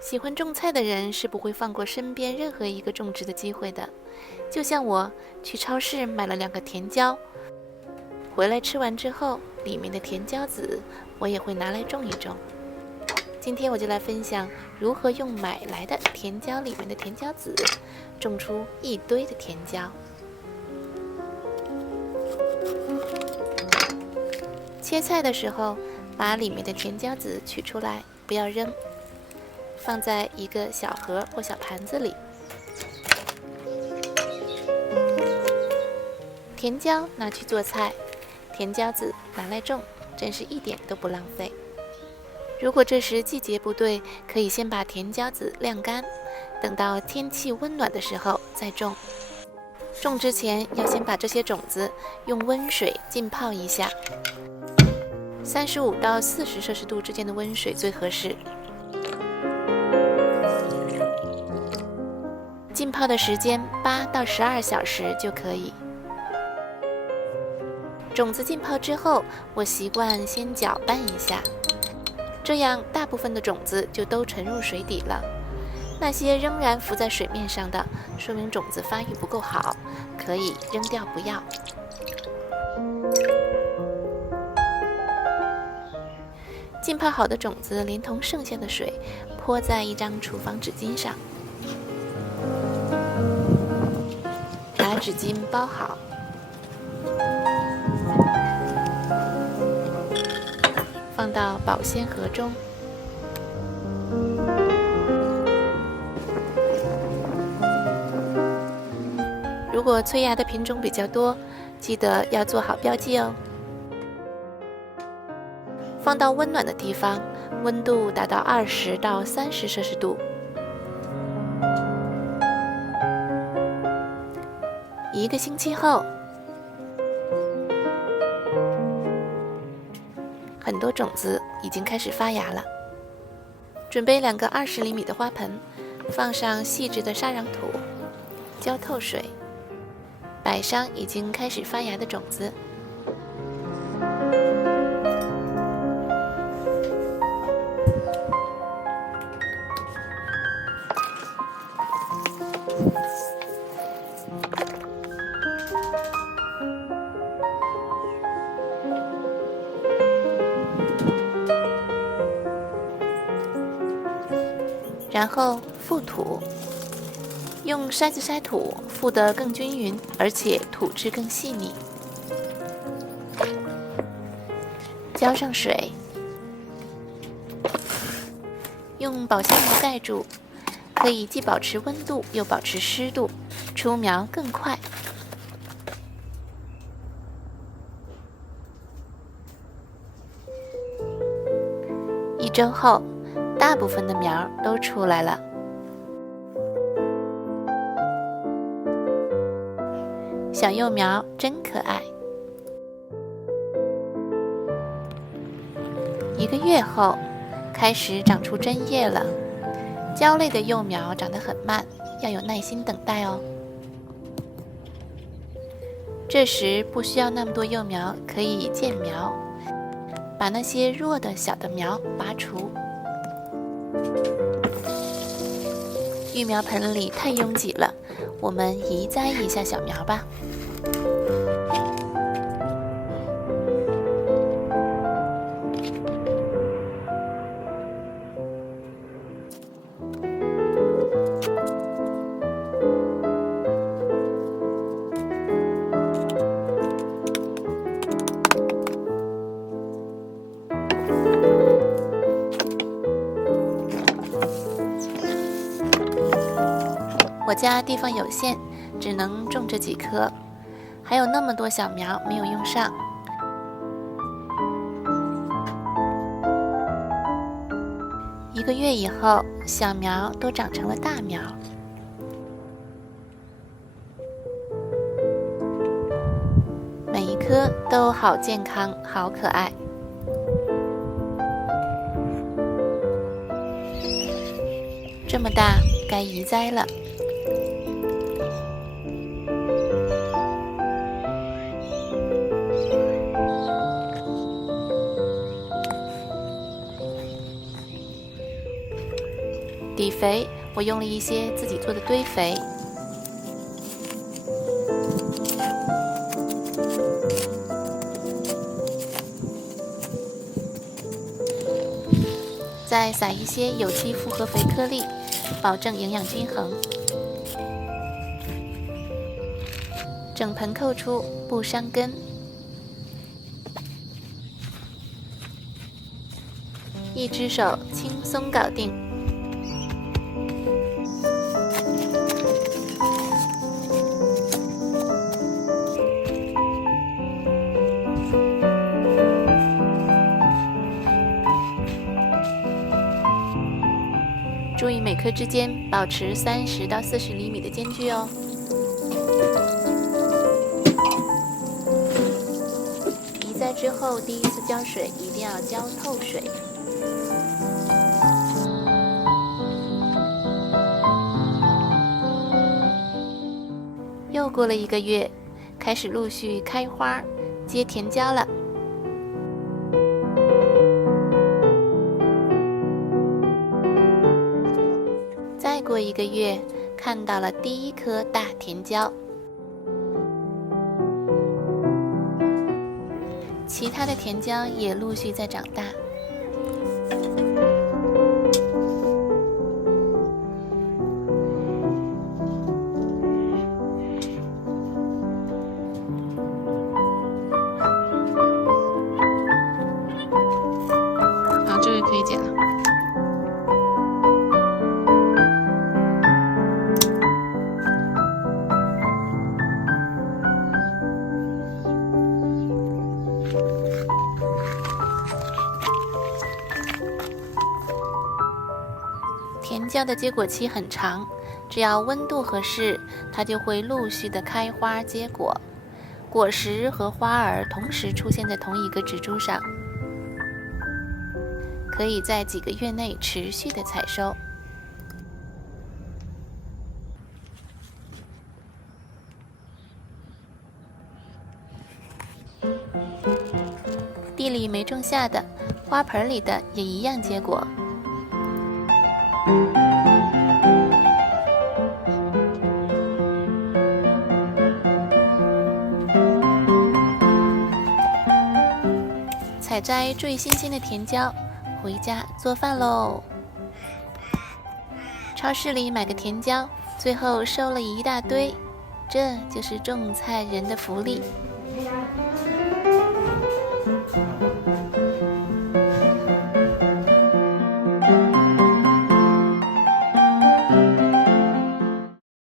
喜欢种菜的人是不会放过身边任何一个种植的机会的。就像我去超市买了2个甜椒，回来吃完之后，里面的甜椒籽我也会拿来种一种。今天我就来分享如何用买来的甜椒里面的甜椒籽种出一堆的甜椒。切菜的时候，把里面的甜椒籽取出来，不要扔，放在一个小盒或小盘子里。甜椒拿去做菜，甜椒籽拿来种，真是一点都不浪费。如果这时季节不对，可以先把甜椒籽晾干，等到天气温暖的时候再种。种之前要先把这些种子用温水浸泡一下，35到40摄氏度之间的温水最合适。浸泡的时间8到12小时就可以。种子浸泡之后，我习惯先搅拌一下，这样大部分的种子就都沉入水底了。那些仍然浮在水面上的，说明种子发育不够好，可以扔掉不要。浸泡好的种子连同剩下的水泼在一张厨房纸巾上，把纸巾包好，放到保鲜盒中。如果催芽的品种比较多，记得要做好标记哦。放到温暖的地方，温度达到20到30摄氏度。1个星期后，很多种子已经开始发芽了。准备2个20厘米的花盆，放上细致的沙壤土，浇透水，摆上已经开始发芽的种子。然后覆土，用筛子筛土，覆得更均匀，而且土质更细腻。浇上水，用保鲜膜盖住，可以既保持温度又保持湿度，出苗更快。1周后，大部分的苗都出来了。小幼苗真可爱。1个月后，开始长出针叶了。椒类的幼苗长得很慢，要有耐心等待哦。这时不需要那么多幼苗，可以间苗，把那些弱的小的苗拔除。育苗盆里太拥挤了，我们移栽一下小苗吧。我家地方有限，只能种这几棵，还有那么多小苗没有用上。1个月以后，小苗都长成了大苗。每一颗都好健康，好可爱。这么大，该移栽了。底肥我用了一些自己做的堆肥，再撒一些有机复合肥颗粒，保证营养均衡。整盆扣出，不伤根。一只手轻松搞定。注意每颗之间保持30到40厘米的间距哦。移栽之后，第一次浇水一定要浇透水。又过了1个月，开始陆续开花，结甜椒了。再过1个月，看到了第一颗大甜椒，其他的甜椒也陆续在长大。好，这个可以剪了。甜椒的结果期很长，只要温度合适，它就会陆续的开花结果，果实和花儿同时出现在同一个植株上，可以在几个月内持续的采收。地里没种下的，花盆里的也一样结果。采摘最新鲜的甜椒，回家做饭喽。超市里买个甜椒，最后收了一大堆，这就是种菜人的福利。